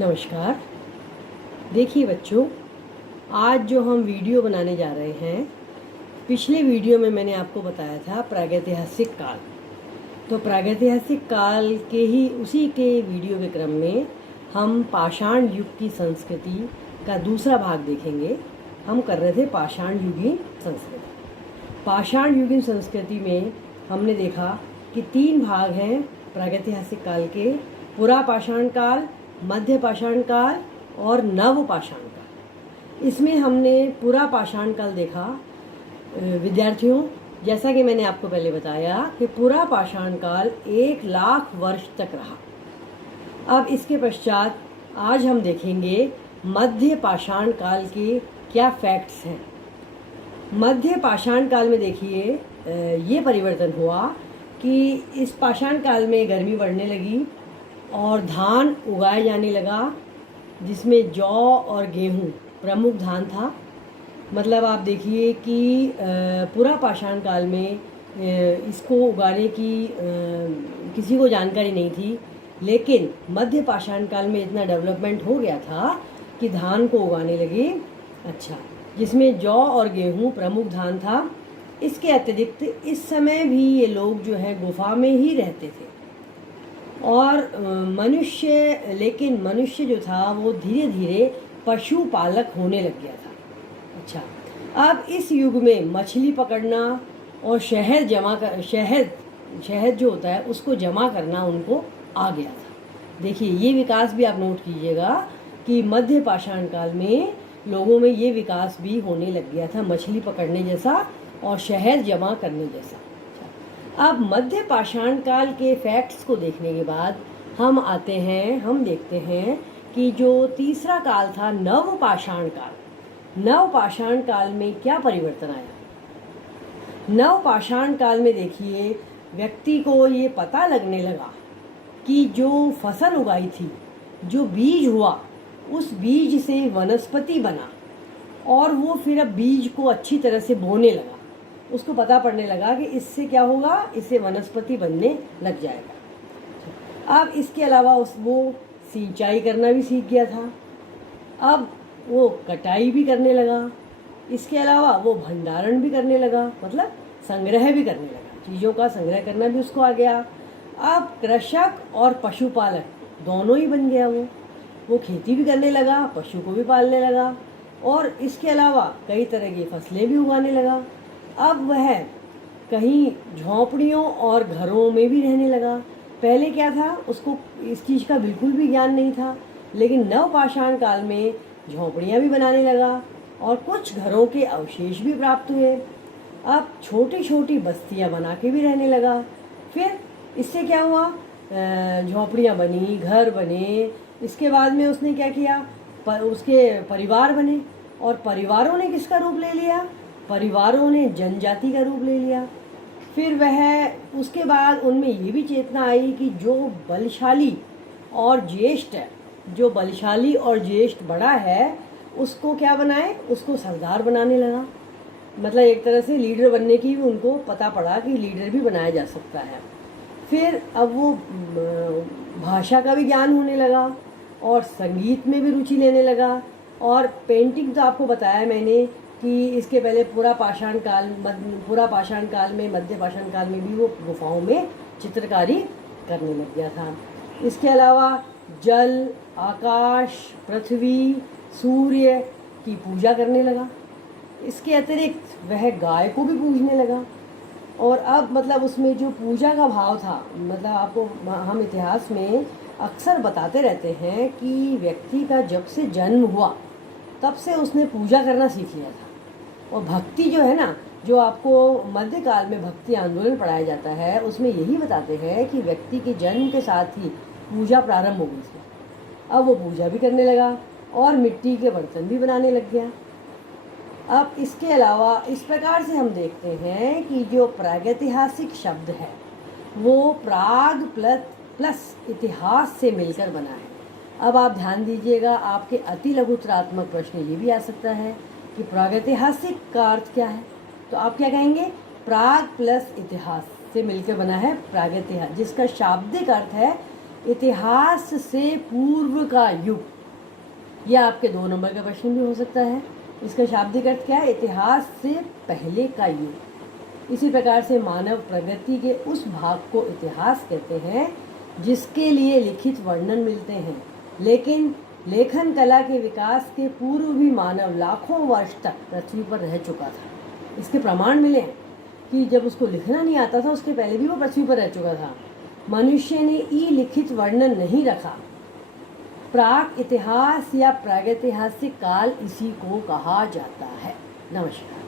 नमस्कार। देखिए बच्चों, आज जो हम वीडियो बनाने जा रहे हैं, पिछले वीडियो में मैंने आपको बताया था प्रागैतिहासिक काल। तो प्रागैतिहासिक काल के ही उसी के वीडियो के क्रम में हम पाषाण युग की संस्कृति का दूसरा भाग देखेंगे। हम कर रहे थे पाषाण युगीन संस्कृति। पाषाण युगीन संस्कृति में हमने देखा कि 3 भाग हैं प्रागैतिहासिक काल के: पुरा पाषाण काल, मध्य पाषाण काल और नव पाषाण काल। इसमें हमने पूरा पाषाण काल देखा। विद्यार्थियों, जैसा कि मैंने आपको पहले बताया कि पूरा पाषाण काल 1,00,000 वर्ष तक रहा। अब इसके पश्चात आज हम देखेंगे मध्य पाषाण काल के क्या फैक्ट्स हैं। मध्य पाषाण काल में देखिए ये परिवर्तन हुआ कि इस पाषाण काल में गर्मी बढ़ने लगी और धान उगाया जाने लगा, जिसमें जौ और गेहूँ प्रमुख धान था। मतलब आप देखिए कि पूरा पाषाण काल में इसको उगाने की किसी को जानकारी नहीं थी, लेकिन मध्य पाषाण काल में इतना डेवलपमेंट हो गया था कि धान को उगाने लगे। अच्छा, जिसमें जौ और गेहूँ प्रमुख धान था। इसके अतिरिक्त इस समय भी ये लोग जो है गुफा में ही रहते थे और मनुष्य जो था वो धीरे धीरे पशुपालक होने लग गया था। अच्छा, अब इस युग में मछली पकड़ना और शहद जो होता है उसको जमा करना उनको आ गया था। देखिए, ये विकास भी आप नोट कीजिएगा कि मध्य पाषाण काल में लोगों में ये विकास भी होने लग गया था, मछली पकड़ने जैसा और शहद जमा करने जैसा। अब मध्य पाषाण काल के फैक्ट्स को देखने के बाद हम देखते हैं कि जो तीसरा काल था नव पाषाण काल। नव पाषाण काल में क्या परिवर्तन आया? नव पाषाण काल में देखिए, व्यक्ति को ये पता लगने लगा कि जो फसल उगाई थी, जो बीज हुआ, उस बीज से वनस्पति बना और वो फिर अब बीज को अच्छी तरह से बोने लगा। उसको पता पड़ने लगा कि इससे क्या होगा, इससे वनस्पति बनने लग जाएगा। अब इसके अलावा वो सिंचाई करना भी सीख गया था। अब वो कटाई भी करने लगा। इसके अलावा वो भंडारण भी करने लगा, मतलब संग्रह भी करने लगा, चीज़ों का संग्रह करना भी उसको आ गया। अब कृषक और पशुपालक दोनों ही बन गया। वो खेती भी करने लगा, पशु को भी पालने लगा और इसके अलावा कई तरह की फसलें भी उगाने लगा। अब वह कहीं झोंपड़ियों और घरों में भी रहने लगा। पहले क्या था, उसको इस चीज़ का बिल्कुल भी ज्ञान नहीं था, लेकिन नव पाषाण काल में झोंपड़ियाँ भी बनाने लगा और कुछ घरों के अवशेष भी प्राप्त हुए। अब छोटी छोटी बस्तियाँ बना के भी रहने लगा। फिर इससे क्या हुआ, झोंपड़ियाँ बनी, घर बने। इसके बाद में उसने क्या किया, उसके परिवार बने और परिवारों ने किसका रूप ले लिया? परिवारों ने जनजाति का रूप ले लिया। फिर वह उसके बाद उनमें ये भी चेतना आई कि जो बलशाली और ज्येष्ठ बड़ा है, उसको क्या बनाए, उसको सरदार बनाने लगा। मतलब एक तरह से लीडर बनने की भी उनको पता पड़ा कि लीडर भी बनाया जा सकता है। फिर अब वो भाषा का भी ज्ञान होने लगा और संगीत में भी रुचि लेने लगा। और पेंटिंग तो आपको बताया मैंने कि इसके पहले पूरा पाषाण काल में, मध्य पाषाण काल में भी वो गुफाओं में चित्रकारी करने लग गया था। इसके अलावा जल, आकाश, पृथ्वी, सूर्य की पूजा करने लगा। इसके अतिरिक्त वह गाय को भी पूजने लगा। और अब मतलब उसमें जो पूजा का भाव था, मतलब आपको हम इतिहास में अक्सर बताते रहते हैं कि व्यक्ति का जब से जन्म हुआ तब से उसने पूजा करना सीख लिया था। और भक्ति जो है ना, जो आपको मध्यकाल में भक्ति आंदोलन पढ़ाया जाता है, उसमें यही बताते हैं कि व्यक्ति के जन्म के साथ ही पूजा प्रारंभ हो गई थी। अब वो पूजा भी करने लगा और मिट्टी के बर्तन भी बनाने लग गया। अब इसके अलावा इस प्रकार से हम देखते हैं कि जो प्रागैतिहासिक शब्द है वो प्राग प्लस इतिहास से मिलकर बना है। अब आप ध्यान दीजिएगा, आपके अति लघुतरात्मक प्रश्न ये भी आ सकता है कि प्रागैतिहासिक का अर्थ क्या है। तो आप क्या कहेंगे, प्राग प्लस इतिहास से मिलकर बना है प्रागैतिहासिक, जिसका शाब्दिक अर्थ है इतिहास से पूर्व का युग, यह आपके 2 नंबर का प्रश्न भी हो सकता है। इसका शाब्दिक अर्थ क्या है? इतिहास से पहले का युग। इसी प्रकार से मानव प्रगति के उस भाग को इतिहास कहते हैं जिसके लिए लिखित वर्णन मिलते हैं, लेकिन लेखन कला के विकास के पूर्व भी मानव लाखों वर्ष तक पृथ्वी पर रह चुका था। इसके प्रमाण मिले कि जब उसको लिखना नहीं आता था उसके पहले भी वो पृथ्वी पर रह चुका था। मनुष्य ने ई लिखित वर्णन नहीं रखा। प्राक इतिहास या प्रागैतिहासिक काल इसी को कहा जाता है। नमस्कार।